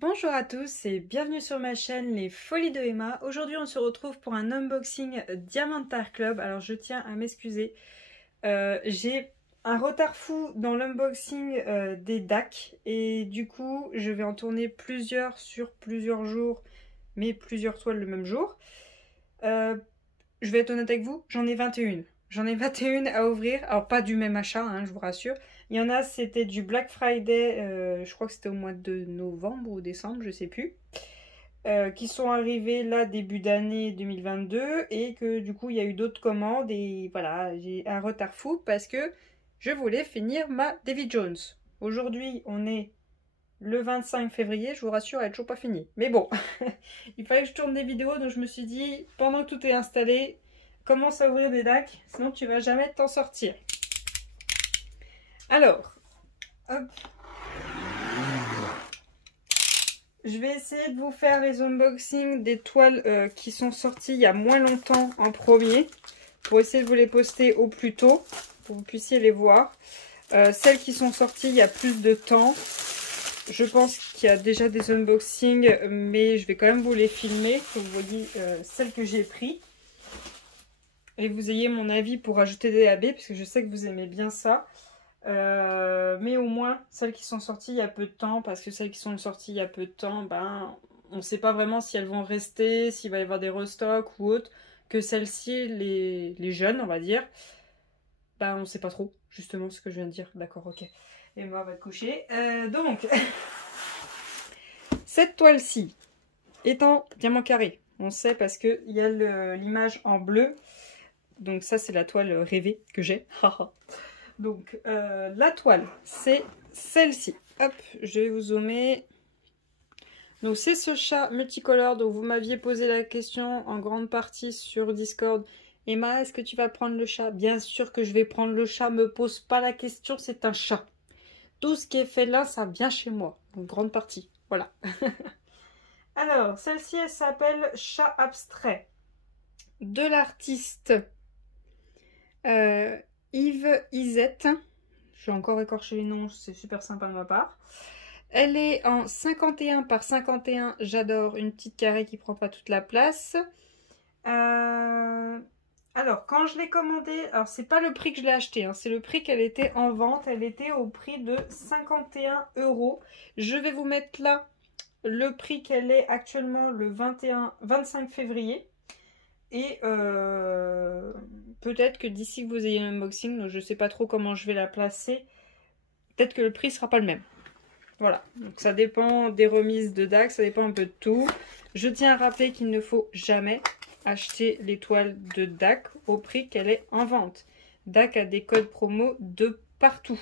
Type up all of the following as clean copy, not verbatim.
Bonjour à tous et bienvenue sur ma chaîne Les Folies de Emma. Aujourd'hui on se retrouve pour un unboxing Diamantar Club. Alors je tiens à m'excuser, j'ai un retard fou dans l'unboxing des DAC et du coup je vais en tourner plusieurs sur plusieurs jours, mais plusieurs toiles le même jour. Je vais être honnête avec vous, j'en ai 21. J'en ai 21 à ouvrir, alors pas du même achat, hein, je vous rassure. Il y en a, c'était du Black Friday, je crois que c'était au mois de novembre ou décembre, je sais plus. Qui sont arrivés là début d'année 2022 et que du coup il y a eu d'autres commandes et voilà, j'ai un retard fou parce que je voulais finir ma Davy Jones. Aujourd'hui, on est le 25 février, je vous rassure, elle n'est toujours pas finie. Mais bon, il fallait que je tourne des vidéos, donc je me suis dit, pendant que tout est installé, commence à ouvrir des DAC, sinon tu vas jamais t'en sortir. Alors, hop. Je vais essayer de vous faire les unboxings des toiles qui sont sorties il y a moins longtemps en premier, pour essayer de vous les poster au plus tôt, pour que vous puissiez les voir. Celles qui sont sorties il y a plus de temps, je pense qu'il y a déjà des unboxings, mais je vais quand même vous les filmer, pour que vous voyez celles que j'ai prises. Et vous ayez mon avis pour ajouter des AB, parce que je sais que vous aimez bien ça. Mais au moins, celles qui sont sorties il y a peu de temps, parce que celles qui sont sorties il y a peu de temps, ben, on ne sait pas vraiment si elles vont rester, s'il va y avoir des restocks ou autre. Que celles-ci, les jeunes, on va dire, ben, on ne sait pas trop, justement, ce que je viens de dire. D'accord, ok. Emma va te coucher. Donc, cette toile-ci est en diamant carré. On sait parce qu'il y a l'image en bleu. Donc ça, c'est la toile rêvée que j'ai. Donc la toile, c'est celle-ci. Hop, je vais vous zoomer. Donc c'est ce chat multicolore dont vous m'aviez posé la question en grande partie sur Discord. Emma, est-ce que tu vas prendre le chat? Bien sûr que je vais prendre le chat, me pose pas la question, c'est un chat. Tout ce qui est fait là, ça vient chez moi. En grande partie, voilà. Alors, celle-ci, elle s'appelle Chat abstrait. De l'artiste Yves Isette. Je vais encore écorcher les noms, c'est super sympa de ma part. Elle est en 51 par 51, j'adore, une petite carrée qui prend pas toute la place. Alors, quand je l'ai commandée, alors c'est pas le prix que je l'ai acheté, hein, c'est le prix qu'elle était en vente, elle était au prix de 51 €. Je vais vous mettre là le prix qu'elle est actuellement le 25 février. Et peut-être que d'ici que vous ayez un unboxing, donc je sais pas trop comment je vais la placer, peut-être que le prix sera pas le même. Voilà, donc ça dépend des remises de DAC, ça dépend un peu de tout. Je tiens à rappeler qu'il ne faut jamais acheter les toiles de DAC au prix qu'elle est en vente. DAC a des codes promo de partout.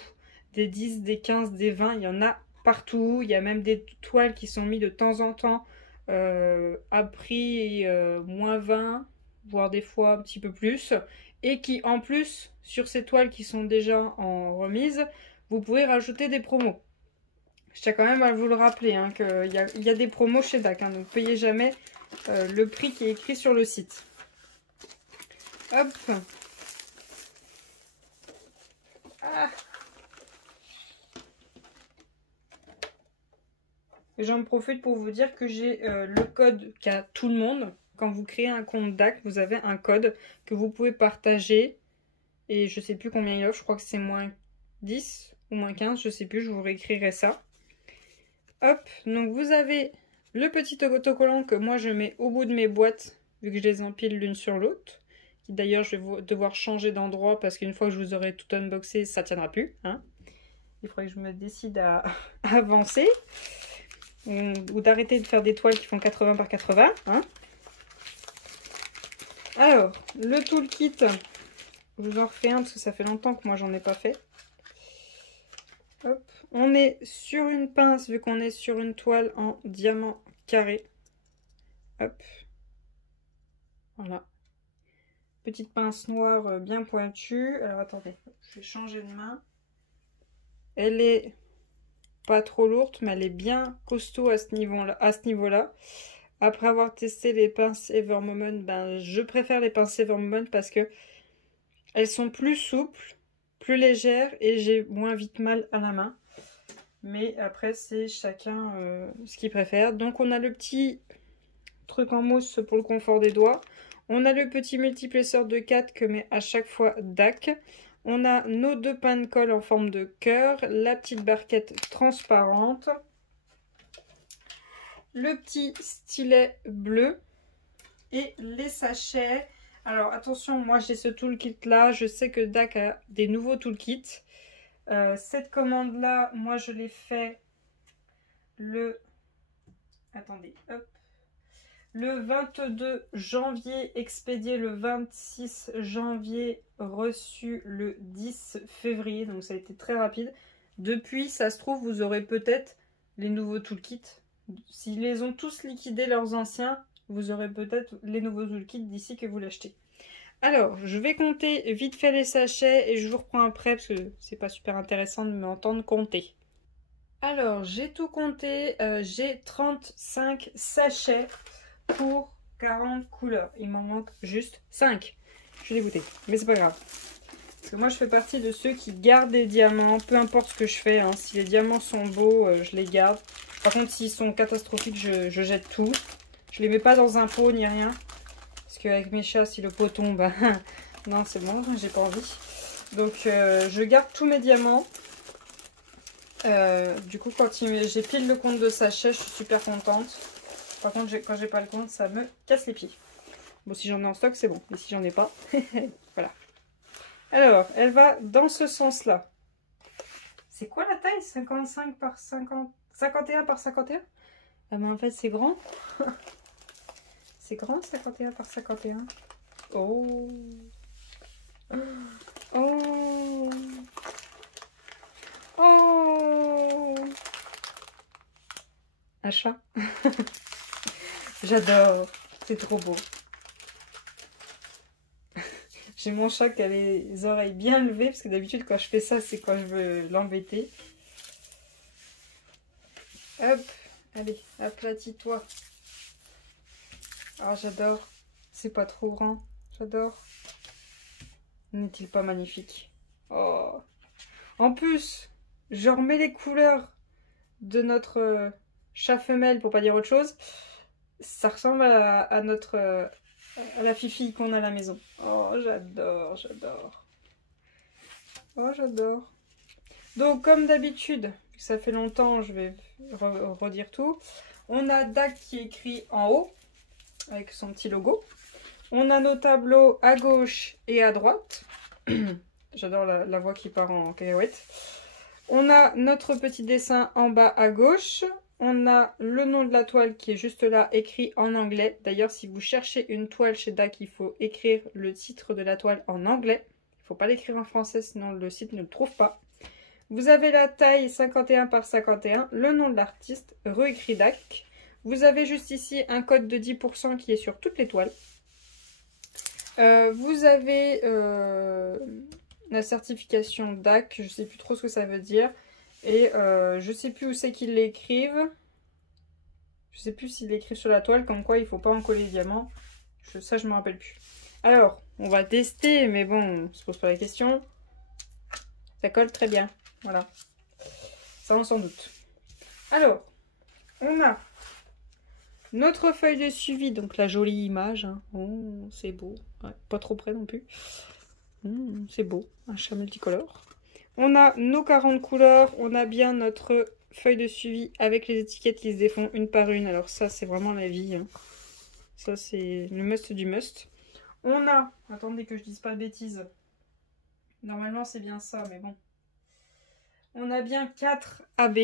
Des 10, des 15, des 20, il y en a partout. Il y a même des toiles qui sont mises de temps en temps à prix moins 20, voire des fois un petit peu plus. Et qui en plus, sur ces toiles qui sont déjà en remise, vous pouvez rajouter des promos. Je tiens quand même à vous le rappeler, hein, qu'il y a des promos chez DAC, hein, donc payez jamais le prix qui est écrit sur le site. Hop. Ah. J'en profite pour vous dire que j'ai le code qu'a tout le monde. Quand vous créez un compte DAC, vous avez un code que vous pouvez partager. Et je sais plus combien il offre, je crois que c'est moins 10 ou moins 15, je sais plus, je vous réécrirai ça. Hop, donc vous avez le petit autocollant que moi je mets au bout de mes boîtes, vu que je les empile l'une sur l'autre. D'ailleurs, je vais devoir changer d'endroit parce qu'une fois que je vous aurai tout unboxé, ça tiendra plus. Hein. Il faudrait que je me décide à avancer. Ou d'arrêter de faire des toiles qui font 80 par 80. Hein. Alors, le toolkit, je vous en refais un parce que ça fait longtemps que moi j'en ai pas fait. Hop. On est sur une pince, vu qu'on est sur une toile en diamant carré. Hop. Voilà. Petite pince noire bien pointue. Alors attendez, je vais changer de main. Elle est pas trop lourde, mais elle est bien costaud à ce niveau-là. Après avoir testé les pinces Evermoment, ben, je préfère les pinces Evermoment parce que elles sont plus souples, plus légères et j'ai moins vite mal à la main. Mais après, c'est chacun ce qu'il préfère. Donc, on a le petit truc en mousse pour le confort des doigts. On a le petit multiplesseur de 4 que met à chaque fois DAC. On a nos 2 pains de colle en forme de cœur. La petite barquette transparente. Le petit stylet bleu. Et les sachets. Alors attention, moi j'ai ce toolkit là. Je sais que DAC a des nouveaux toolkits. Cette commande là, moi je l'ai fait le... Attendez, hop. Le 22 janvier, expédié le 26 janvier, reçu le 10 février. Donc ça a été très rapide. Depuis, ça se trouve, vous aurez peut-être les nouveaux toolkits. S'ils les ont tous liquidés, leurs anciens, vous aurez peut-être les nouveaux toolkits d'ici que vous l'achetez. Alors, je vais compter vite fait les sachets et je vous reprends après parce que c'est pas super intéressant de m'entendre compter. Alors, j'ai tout compté. J'ai 35 sachets pour 40 couleurs. Il m'en manque juste 5. Je suis dégoûtée, mais c'est pas grave. Parce que moi, je fais partie de ceux qui gardent des diamants, peu importe ce que je fais. Hein. Si les diamants sont beaux, je les garde. Par contre, s'ils sont catastrophiques, je jette tout. Je les mets pas dans un pot ni rien. Parce qu'avec mes chats, si le pot tombe, non, c'est bon, j'ai pas envie. Donc, je garde tous mes diamants. Du coup, quand j'ai pile le compte de sachets, je suis super contente. Par contre, quand j'ai pas le compte, ça me casse les pieds. Bon, si j'en ai en stock, c'est bon. Mais si j'en ai pas, voilà. Alors, elle va dans ce sens-là. C'est quoi la taille? 55 par 50... 51 par 51? Ah, mais en fait, c'est grand. C'est grand, 51 par 51. Oh. Oh. Oh. Un chat. J'adore. C'est trop beau. J'ai mon chat qui a les oreilles bien levées, parce que d'habitude quand je fais ça, c'est quand je veux l'embêter. Hop, allez, aplatis-toi. Ah, j'adore. C'est pas trop grand. J'adore. N'est-il pas magnifique? Oh. En plus, je remets les couleurs de notre chat femelle, pour pas dire autre chose. Ça ressemble à notre... à la fifi qu'on a à la maison. Oh, j'adore, j'adore. Oh, j'adore. Donc, comme d'habitude, ça fait longtemps, je vais redire tout. On a DAC qui est écrit en haut, avec son petit logo. On a nos tableaux à gauche et à droite. J'adore la voix qui part en cacahuète. On a notre petit dessin en bas à gauche. On a le nom de la toile qui est juste là, écrit en anglais. D'ailleurs, si vous cherchez une toile chez DAC, il faut écrire le titre de la toile en anglais. Il ne faut pas l'écrire en français, sinon le site ne le trouve pas. Vous avez la taille 51 par 51, le nom de l'artiste, réécrit DAC. Vous avez juste ici un code de 10% qui est sur toutes les toiles. Vous avez la certification DAC, je ne sais plus trop ce que ça veut dire. Et je sais plus où c'est qu'ils l'écrivent. Je sais plus s'ils l'écrivent sur la toile, comme quoi il faut pas en coller les diamants. Ça, je me rappelle plus. Alors, on va tester, mais bon, on se pose pas la question. Ça colle très bien. Voilà. Ça, on s'en doute. Alors, on a notre feuille de suivi, donc la jolie image. Hein. Oh, c'est beau. Ouais, pas trop près non plus. C'est beau, un chat multicolore. On a nos 40 couleurs, on a bien notre feuille de suivi avec les étiquettes qui se défont une par une. Alors ça, c'est vraiment la vie. Hein. Ça, c'est le must du must. On a, attendez que je dise pas de bêtises. Normalement, c'est bien ça, mais bon. On a bien 4 AB.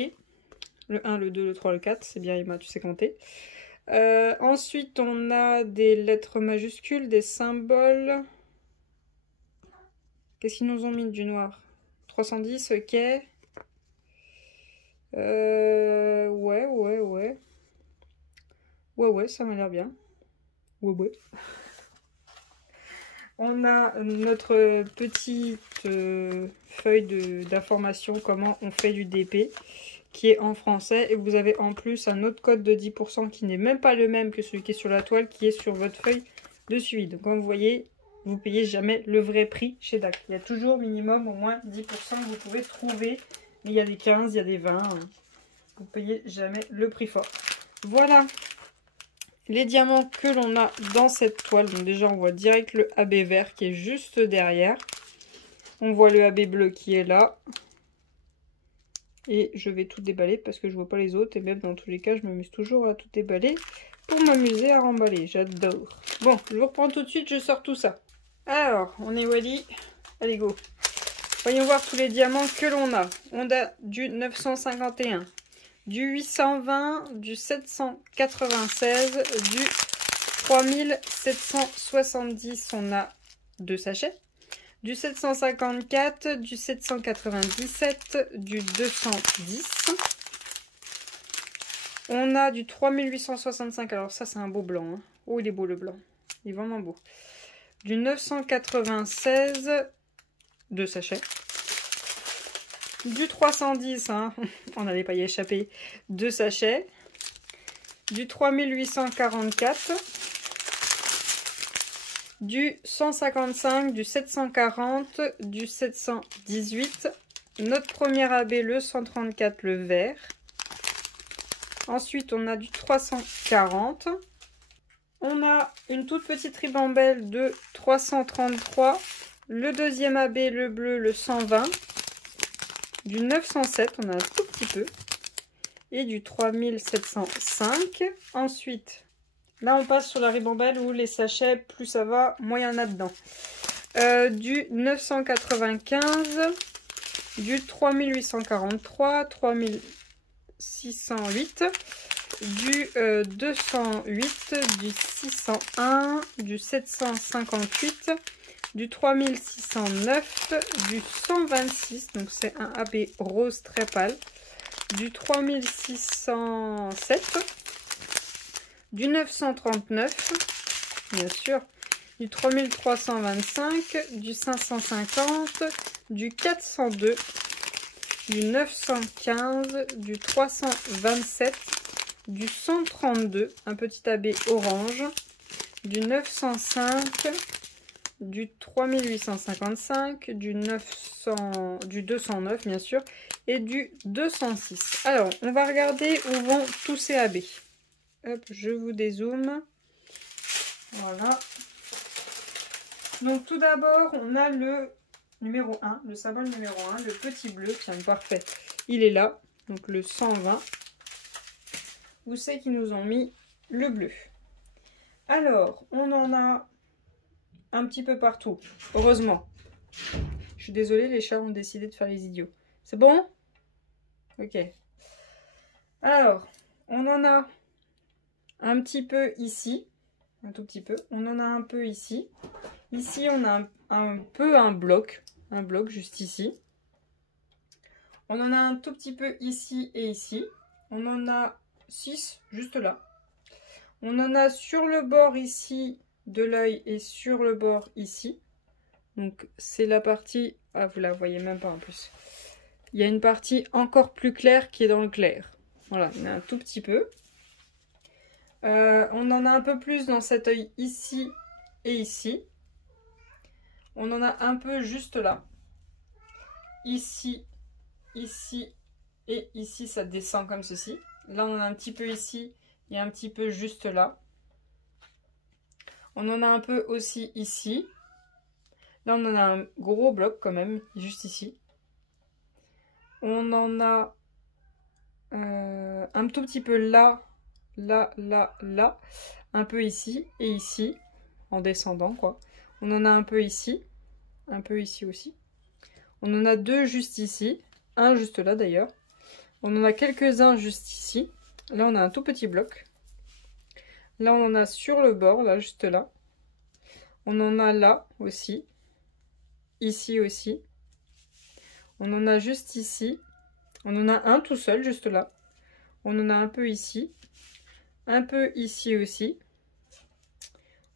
Le 1, le 2, le 3, le 4. C'est bien, Emma, tu sais compter. Ensuite, on a des lettres majuscules, des symboles. Qu'est-ce qu'ils nous ont mis du noir? 310, ok. Ouais. Ouais, ça m'a l'air bien. Ouais. On a notre petite feuille d'information comment on fait du DP qui est en français. Et vous avez en plus un autre code de 10% qui n'est même pas le même que celui qui est sur la toile, qui est sur votre feuille de suivi. Donc comme vous voyez, vous ne payez jamais le vrai prix chez DAC. Il y a toujours minimum au moins 10% que vous pouvez trouver. Mais il y a des 15, il y a des 20. vous payez jamais le prix fort. Voilà les diamants que l'on a dans cette toile. Donc déjà, on voit direct le AB vert qui est juste derrière. On voit le AB bleu qui est là. Et je vais tout déballer parce que je vois pas les autres. Et même dans tous les cas, je m'amuse toujours à tout déballer pour m'amuser à remballer. J'adore. Bon, je vous reprends tout de suite, je sors tout ça. Alors, on est ready. Allez, go. Voyons voir tous les diamants que l'on a. On a du 951, du 820, du 796, du 3770, on a 2 sachets. Du 754, du 797, du 210. On a du 3865, alors ça c'est un beau blanc. Hein. Oh, il est beau le blanc. Il est vraiment beau. Du 996, 2 sachets. Du 310, hein, on n'allait pas y échapper, 2 sachets. Du 3844. Du 155, du 740, du 718. Notre premier AB, le 134, le vert. Ensuite, on a du 340. On a une toute petite ribambelle de 333. Le deuxième AB, le bleu, le 120. Du 907, on a un tout petit peu. Et du 3705. Ensuite, là on passe sur la ribambelle où les sachets, plus ça va, moins il y en a dedans. Du 995, du 3843, 3608, du 208, du 601, du 758, du 3609, du 126, donc c'est un AB rose très pâle, du 3607, du 939, bien sûr, du 3325, du 550, du 402, du 915, du 327, du 132, un petit AB orange, du 905, du 3855, du 209 bien sûr, et du 206. Alors, on va regarder où vont tous ces AB. Hop, je vous dézoome. Voilà. Donc tout d'abord, on a le numéro 1, le symbole numéro 1, le petit bleu. Tiens, parfait. Il est là, donc le 120. Où c'est qu'ils nous ont mis le bleu? Alors, on en a un petit peu partout, heureusement. Je suis désolée, les chats ont décidé de faire les idiots. C'est bon? Ok. Alors, on en a un petit peu ici, un tout petit peu. On en a un peu ici. Ici, on a un peu un bloc juste ici. On en a un tout petit peu ici et ici. On en a 6 juste là. On en a sur le bord ici de l'œil et sur le bord ici. Donc c'est la partie, ah vous la voyez même pas en plus. Il y a une partie encore plus claire qui est dans le clair. Voilà, il y en a un tout petit peu. On en a un peu plus dans cet œil ici et ici. On en a un peu juste là. Ici, ici et ici, ça descend comme ceci. Là, on en a un petit peu ici et un petit peu juste là. On en a un peu aussi ici. Là, on en a un gros bloc quand même, juste ici. On en a un tout petit peu là, là, là, là. Un peu ici et ici, en descendant quoi. On en a un peu ici aussi. On en a 2 juste ici, un juste là d'ailleurs. On en a quelques-uns juste ici. Là, on a un tout petit bloc. Là, on en a sur le bord, là, juste là. On en a là aussi. Ici aussi. On en a juste ici. On en a un tout seul, juste là. On en a un peu ici. Un peu ici aussi.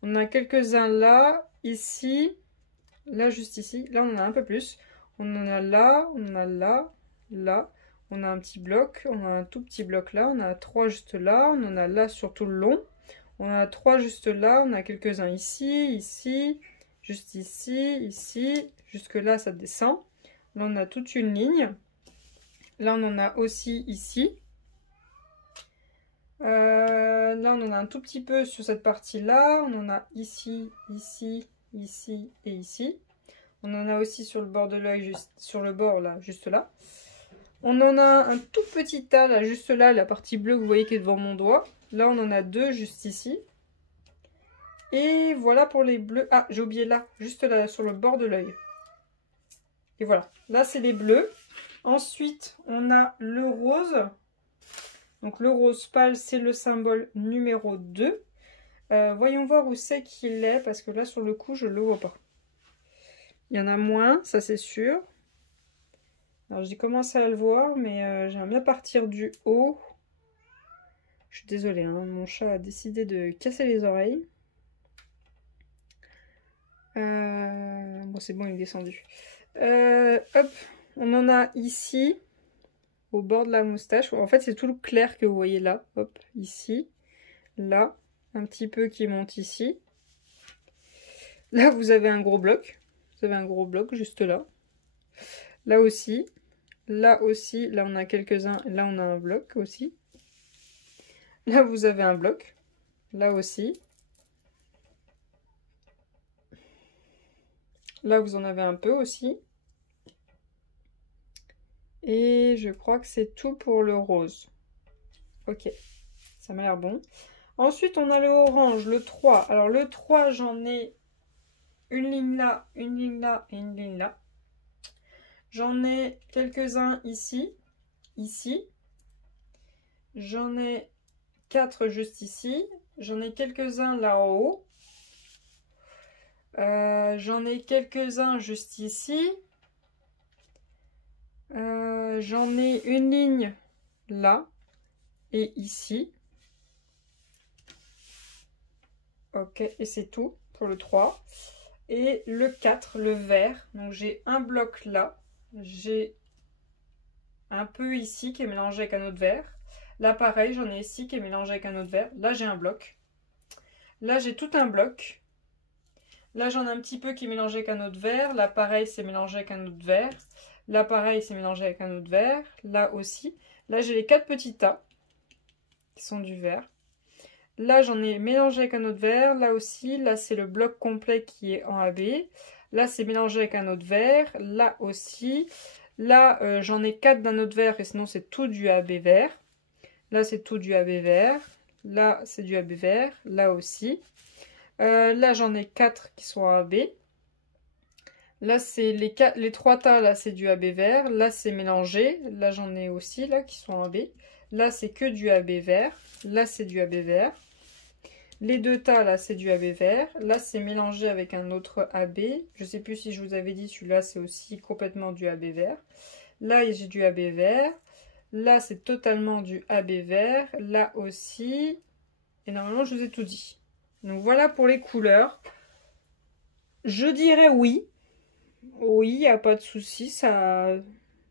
On en a quelques-uns là, ici. Là, juste ici. Là, on en a un peu plus. On en a là, on en a là, là. On a un petit bloc, on a un tout petit bloc là, on a 3 juste là, on en a là sur tout le long. On a 3 juste là, on a quelques-uns ici, ici, juste ici, ici. Jusque là, ça descend. Là, on a toute une ligne. Là, on en a aussi ici. on en a un tout petit peu sur cette partie-là. On en a ici, ici, ici et ici. On en a aussi sur le bord de l'œil, juste sur le bord là, juste là. On en a un tout petit tas là, juste là, la partie bleue que vous voyez qui est devant mon doigt. Là, on en a deux juste ici. Et voilà pour les bleus. Ah, j'ai oublié là, juste là, sur le bord de l'œil. Et voilà, là c'est les bleus. Ensuite, on a le rose. Donc le rose pâle, c'est le symbole numéro 2. Voyons voir où c'est qu'il est, parce que là, sur le coup, je ne le vois pas. Il y en a moins, ça c'est sûr. Alors j'ai commencé à le voir, mais j'aime bien partir du haut. Je suis désolée, hein, mon chat a décidé de casser les oreilles. Bon, c'est bon, il est descendu. Hop, on en a ici, au bord de la moustache. En fait, c'est tout le clair que vous voyez là. Hop, ici, là, un petit peu qui monte ici. Là, vous avez un gros bloc. Vous avez un gros bloc juste là. Là aussi. Là aussi. Là, on a quelques-uns. Là, on a un bloc aussi. Là, vous avez un bloc. Là aussi. Là, vous en avez un peu aussi. Et je crois que c'est tout pour le rose. Ok. Ça m'a l'air bon. Ensuite, on a le orange, le 3. Alors, le 3, j'en ai une ligne là, une ligne là et une ligne là. J'en ai quelques-uns ici, ici. J'en ai 4 juste ici. J'en ai quelques-uns là en haut. J'en ai quelques-uns juste ici. J'en ai une ligne là et ici. Ok, et c'est tout pour le 3. Et le 4, le vert. Donc j'ai un bloc là. J'ai un peu ici qui est mélangé avec un autre vert. Là pareil, j'en ai ici qui est mélangé avec un autre vert. Là j'ai un bloc. Là j'ai tout un bloc. Là j'en ai un petit peu qui est mélangé avec un autre vert. Là pareil, c'est mélangé avec un autre vert. Là pareil, c'est mélangé avec un autre vert. Là aussi. Là j'ai les 4 petits tas qui sont du vert. Là, j'en ai mélangé avec un autre vert. Là aussi, là, c'est le bloc complet qui est en AB. Là, c'est mélangé avec un autre vert. Là aussi. Là, j'en ai 4 d'un autre vert et sinon, c'est tout du AB vert. Là, c'est tout du AB vert. Là, c'est du AB vert. Là aussi. Là, j'en ai 4 qui sont en AB. Là, c'est les 3 tas, là, c'est du AB vert. Là, c'est mélangé. Là, j'en ai aussi, là, qui sont en AB. Là, c'est que du AB vert. Là, c'est du AB vert. Les 2 tas, là, c'est du AB vert. Là, c'est mélangé avec un autre AB. Je ne sais plus si je vous avais dit, celui-là, c'est aussi complètement du AB vert. Là, j'ai du AB vert. Là, c'est totalement du AB vert. Là aussi. Et normalement, je vous ai tout dit. Donc, voilà pour les couleurs. Je dirais oui. Oui, il n'y a pas de souci. Ça,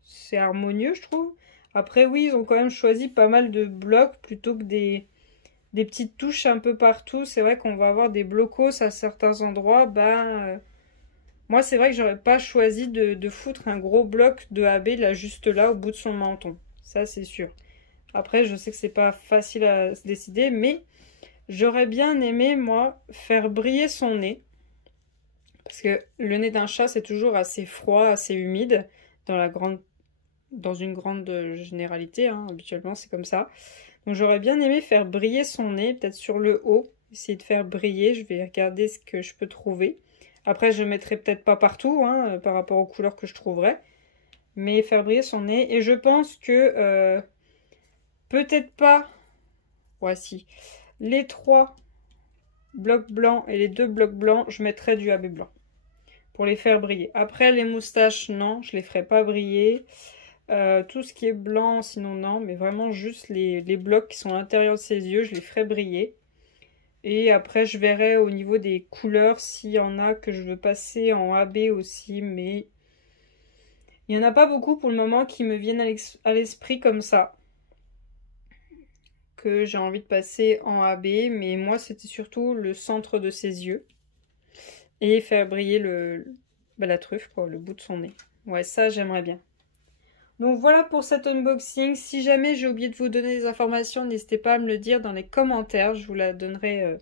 c'est harmonieux, je trouve. Après, oui, ils ont quand même choisi pas mal de blocs plutôt que des petites touches un peu partout. C'est vrai qu'on va avoir des blocos à certains endroits. Moi, c'est vrai que j'aurais pas choisi de foutre un gros bloc de AB là, juste là, au bout de son menton. Ça, c'est sûr. Après, je sais que c'est pas facile à se décider, mais j'aurais bien aimé, moi, faire briller son nez. Parce que le nez d'un chat, c'est toujours assez froid, assez humide, dans une grande généralité, hein. Habituellement, c'est comme ça. Donc j'aurais bien aimé faire briller son nez, peut-être sur le haut, essayer de faire briller. Je vais regarder ce que je peux trouver. Après, je ne mettrai peut-être pas partout, hein, par rapport aux couleurs que je trouverai. Mais faire briller son nez. Et je pense que, peut-être pas, voici, les 3 blocs blancs et les 2 blocs blancs, je mettrai du AB blanc. Pour les faire briller. Après, les moustaches, non, je les ferai pas briller. Tout ce qui est blanc, sinon non, mais vraiment juste les blocs qui sont à l'intérieur de ses yeux, je les ferai briller. Et après, je verrai au niveau des couleurs s'il y en a que je veux passer en AB aussi, mais il n'y en a pas beaucoup pour le moment qui me viennent à l'esprit comme ça. Que j'ai envie de passer en AB, mais moi c'était surtout le centre de ses yeux. Et faire briller la truffe, quoi, le bout de son nez. Ouais, ça j'aimerais bien. Donc voilà pour cet unboxing. Si jamais j'ai oublié de vous donner des informations, n'hésitez pas à me le dire dans les commentaires. Je vous la donnerai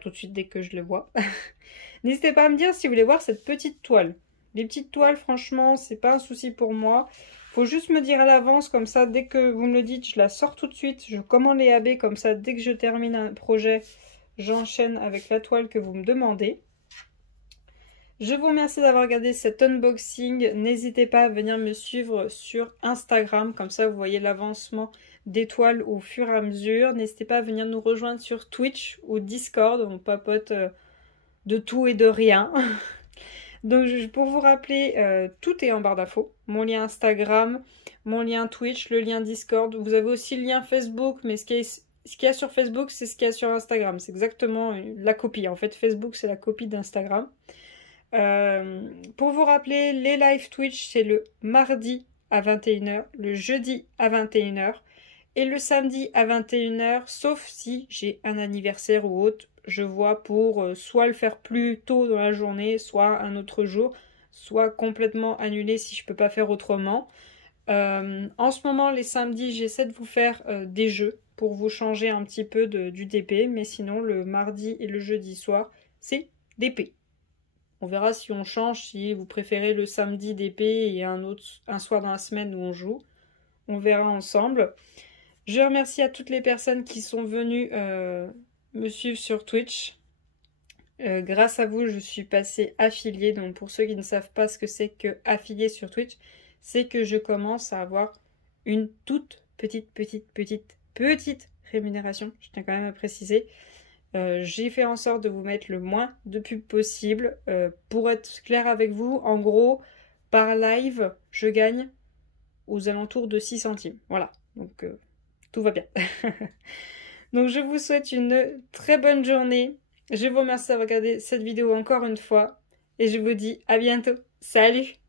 tout de suite dès que je le vois. N'hésitez pas à me dire si vous voulez voir cette petite toile. Les petites toiles, franchement, c'est pas un souci pour moi. Faut juste me dire à l'avance, comme ça, dès que vous me le dites, je la sors tout de suite. Je commande les AB, comme ça, dès que je termine un projet, j'enchaîne avec la toile que vous me demandez. Je vous remercie d'avoir regardé cet unboxing. N'hésitez pas à venir me suivre sur Instagram, comme ça vous voyez l'avancement des toiles au fur et à mesure. N'hésitez pas à venir nous rejoindre sur Twitch ou Discord, on papote de tout et de rien. Donc pour vous rappeler, tout est en barre d'infos. Mon lien Instagram, mon lien Twitch, le lien Discord. Vous avez aussi le lien Facebook, mais ce qu'il y a sur Facebook, c'est ce qu'il y a sur Instagram. C'est exactement la copie. En fait, Facebook, c'est la copie d'Instagram. Pour vous rappeler, les live Twitch, c'est le mardi à 21h, le jeudi à 21h et le samedi à 21h, sauf si j'ai un anniversaire ou autre. Je vois pour soit le faire plus tôt dans la journée, soit un autre jour, soit complètement annuler si je peux pas faire autrement. En ce moment, les samedis, j'essaie de vous faire des jeux pour vous changer un petit peu du DP, mais sinon, le mardi et le jeudi soir, c'est DP. On verra si on change, si vous préférez le samedi d'épée et un soir dans la semaine où on joue. On verra ensemble. Je remercie à toutes les personnes qui sont venues me suivre sur Twitch. Grâce à vous, je suis passée affiliée. Donc pour ceux qui ne savent pas ce que c'est que affilié sur Twitch, c'est que je commence à avoir une toute petite rémunération. Je tiens quand même à préciser. J'ai fait en sorte de vous mettre le moins de pubs possible. Pour être clair avec vous, en gros, par live, je gagne aux alentours de 6 centimes. Voilà, donc tout va bien. Donc je vous souhaite une très bonne journée. Je vous remercie d'avoir regardé cette vidéo encore une fois. Et je vous dis à bientôt. Salut!